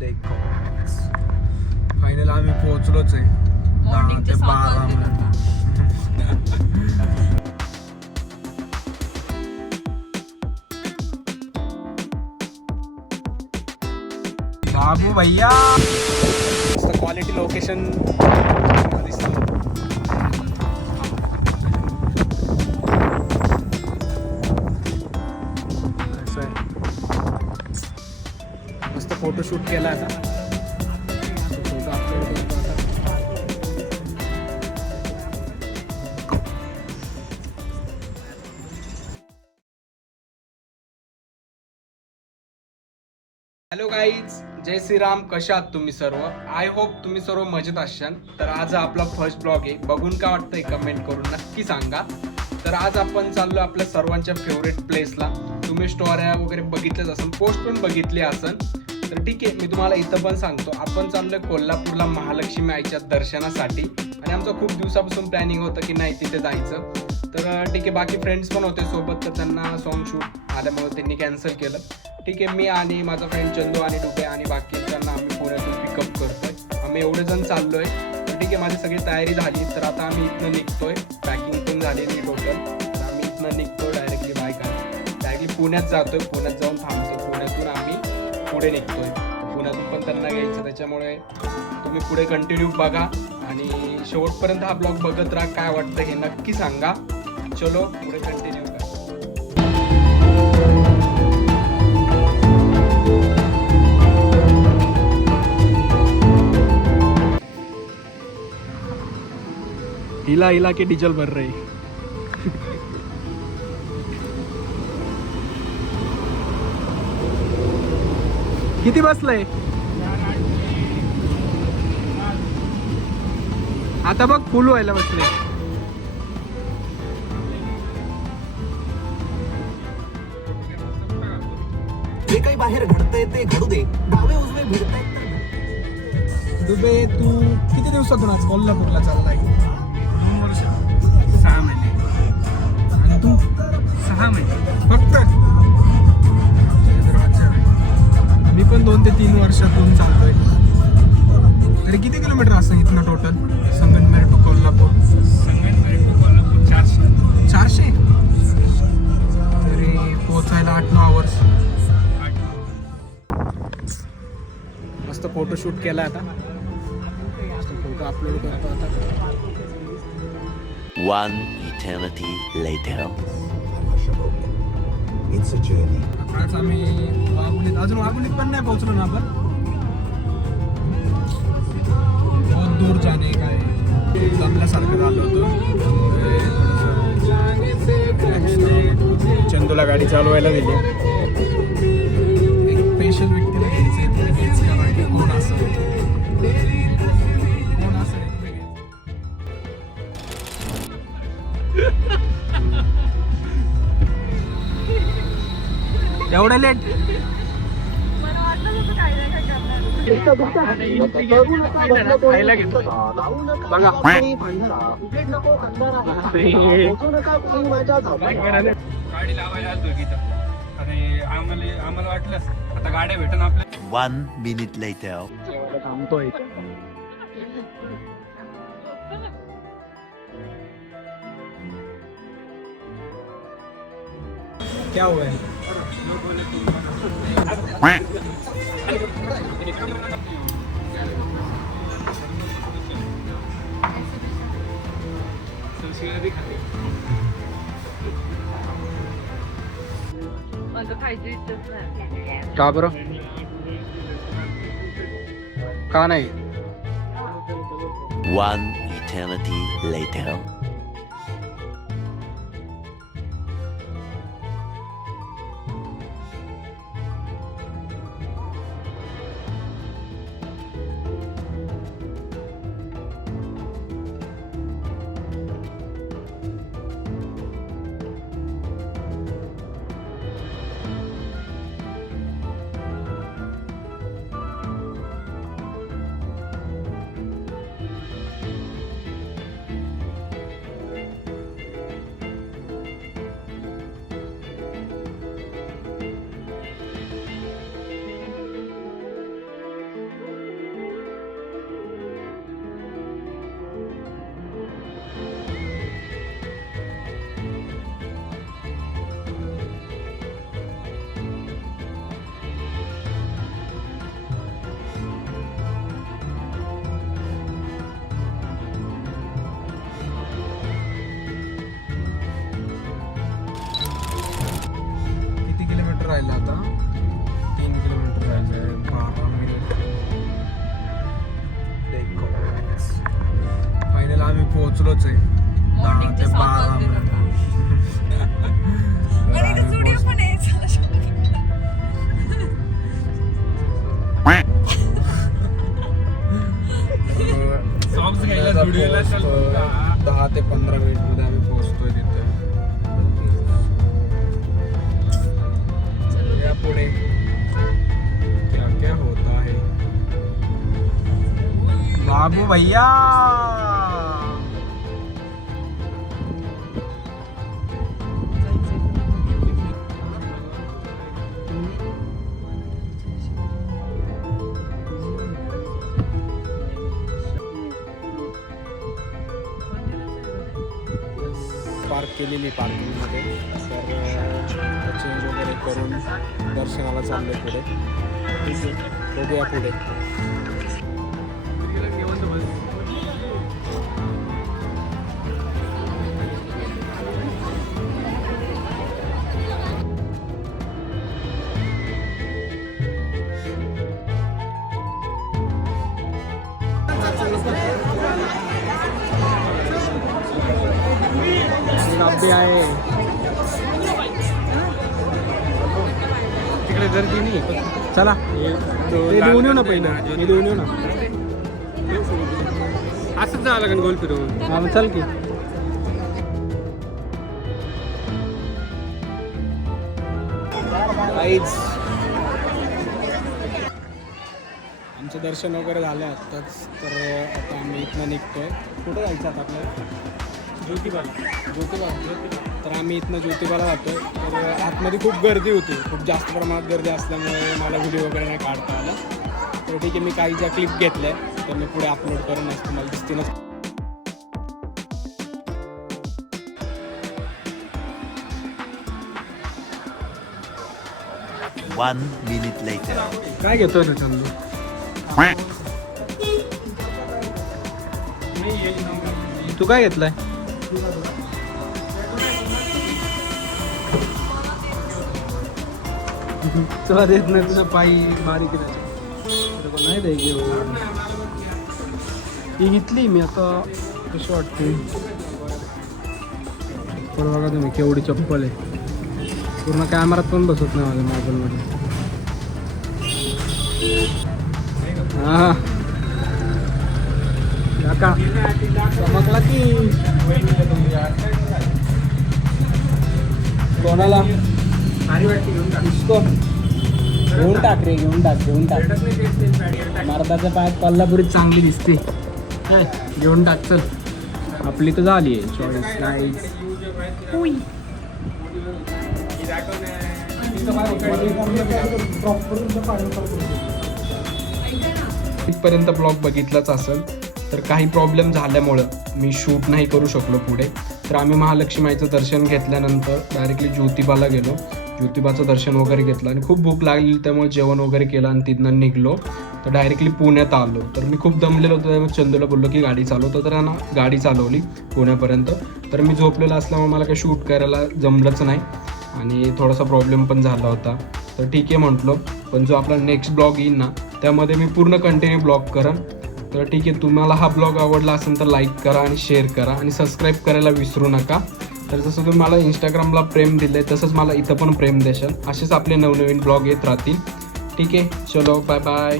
देखो फायनल आम्ही पोहोचलोच आहे. मॉर्निंगचे 7 वाजले आता. बाबू भैया क्वालिटी लोकेशन मस्त फोटोशूट केला आता. फोटो अपलोड करतो आता. हॅलो गाईज, जय श्रीराम. कशा आहात तुम्ही सर्व? आय होप तुम्ही सर्व मजेत असाल. तर आज आपला फर्स्ट ब्लॉग आहे. बघून का वाटतंय कमेंट करून नक्की सांगा. तर आज आपण चाललो आपल्या सर्वांच्या फेवरेट प्लेसला. तुम्ही स्टोऱ्या वगैरे बघितल्याच असेल, पोस्ट पण बघितली असेल. तर ठीक आहे, मी तुम्हाला इथं पण सांगतो. आपण चाललोय कोल्हापूरला महालक्ष्मी आईच्या दर्शनासाठी. आणि आमचं खूप दिवसापासून प्लॅनिंग होतं की नाही तिथे जायचं. तर ठीक आहे, बाकी फ्रेंड्स पण होते सोबत, तर त्यांना सॉन्ग शूट आल्यामुळे त्यांनी कॅन्सल केलं. ठीक आहे, मी आणि माझा फ्रेंड चंदू आणि डुबे आणि बाकीच्यांना आम्ही पुण्यातून पिकअप करतोय. आम्ही एवढे जण चाललोय. तर ठीक आहे, माझी सगळी तयारी झाली. तर आता आम्ही इथनं निघतोय. पॅकिंग पण झालेली टोटल. तर आम्ही इथनं निघतोय डायरेक्टली डायरेक्टली पुण्यात जातोय. पुण्यात जाऊन थांबतो. पुण्यातून आम्ही पुढे निघतोय. पुण्यातून पण त्यांना घ्यायचं, त्याच्यामुळे तुम्ही पुढे कंटिन्यू बघा आणि शेवटपर्यंत हा ब्लॉग बघत राहा. काय वाटतं हे नक्की सांगा. चलो पुढे कंटिन्यू करा. हिला के डीजल भर रही. किती बसलंय आता? बघ फुल व्हायला बसले. जे काही बाहेर घडतंय ते घडू दे. डावे उजवे भिडतायत. दुबे, तू किती दिवसातून आज कोल्हापूरला चाललाय? 2 वर्ष 6 महिने. आणि तू? 6 महिने फक्त? मी पण 2 ते 3 वर्षातून चालतोय. तरी किती किलोमीटर असं इथनं total Sangamner to Kolhapur? Sangamner to Kolhapur 400. 400? तरी पोहोचायला 8-9 आवर्स. मस्त फोटोशूट केला आता. मस्त फोटो अपलोड करतो आता. 1 eternity later. It's a journey. आज आम्ही अजून वाघुलीत पण नाही पोहोचलो ना आपण. बहुत दूर जाणे काय जमल्यासारखं झालं होतं. चंदूला गाडी चालवायला दिली. एक स्पेशल व्यक्तीला घ्यायचं आहे. कोण असं एवढं लेट? गाडी लावायला आलो तिथं. अरे आम्हाला वाटलं आता गाड्या भेटून आपल्या. 1 minute later. थांबतोय. क्या हुआ है? का बरं? का नाही? 1 eternity later. पोहोचलोच आहे. मॉर्निंगचे 7 वाजले आता. आणि इथे जुडिओ पण आहे. चला shopping. सॉक्स घ्यायला स्टुडिओला चाललो. 10 ते 15 मिनिट मध्ये आम्ही पोहोचतोय तिथे. या पुढे क्या क्या होता है बाबू भैया. पार्क केलेली पार्किंगमध्ये. तर चेंज वगैरे करून दर्शनाला चालले पुढे. ठीक आहे, बघूया पुढे. डब्बे आहे तिकडे गर्दी नाही. चला ते देऊन येऊ ना पहिलं. हे देऊन येऊ ना. असंच जावं लागेल गोल फिरून. हा मग चल की. आमचं दर्शन वगैरे झालं आत्ताच. तर आता आम्ही इथनं निघतोय. कुठं जायचं आता आपल्याला? ज्योतिबा. तर आम्ही इथनं ज्योतिबाला जातोय. तर आतमध्ये खूप गर्दी होती. खूप जास्त प्रमाणात गर्दी असल्यामुळे मला व्हिडिओ वगैरे नाही काढता आला. तर ठीक आहे, मी काही ज्या क्लिप घेतल्या तर मी पुढे अपलोड करून असतो. मला दिसतीनच. One minute later. काय घेतोय रे चंदू? तू काय घेतलंय? तुला देत नाही. तुझं पायी बारीक नाही दे घेऊ. ही घेतली मी आता. कशी वाटते चप्पल बघा तुम्ही, केवढी चप्पल आहे. पूर्ण कॅमेरात पण बसत नाही माझ्या मोबाईलमध्ये. हा काका चमकला की कोणाला घेऊन टाक रे. घेऊन टाक. मर्दाच्या पायात कोल्हापुरी चांगली दिसते. घेऊन टाक. चल आपली तर झाली आहे चॉईस. नाईस. इथपर्यंत ब्लॉग बघितलाच असेल. तर काही प्रॉब्लेम झाल्यामुळं मी शूट नाही करू शकलो पुढे. तर आम्ही महालक्ष्मी आईचं दर्शन घेतल्यानंतर डायरेक्टली ज्योतिबाला गेलो. ज्योतिबाचं दर्शन वगैरे घेतलं आणि खूप भूक लागली त्यामुळे जेवण वगैरे केलं आणि तिथनं निघलो. तर डायरेक्टली पुण्यात आलो. तर मी खूप दमलेलो होतो त्यामुळे चंदूला बोललो की गाडी चालवतो. तर ना गाडी चालवली पुण्यापर्यंत. तर मी झोपलेलो असल्यामुळे मला काही शूट करायला जमलंच नाही आणि थोडासा प्रॉब्लेम पण झाला होता. तर ठीक आहे म्हटलो. पण जो आपला नेक्स्ट ब्लॉग येईल ना त्यामध्ये मी पूर्ण कंटिन्यू ब्लॉग करेन. तर ठीक आहे, तुम्हाला हा ब्लॉग आवडला असेल तर लाईक करा आणि शेअर करा आणि सबस्क्राईब करायला विसरू नका. तर जसं तुम्ही मला इंस्टाग्रामला प्रेम दिलं आहे तसंच मला इथं पण प्रेम देशाल. असेच आपले नवनवीन ब्लॉग येत राहतील. ठीक आहे, चलो बाय बाय.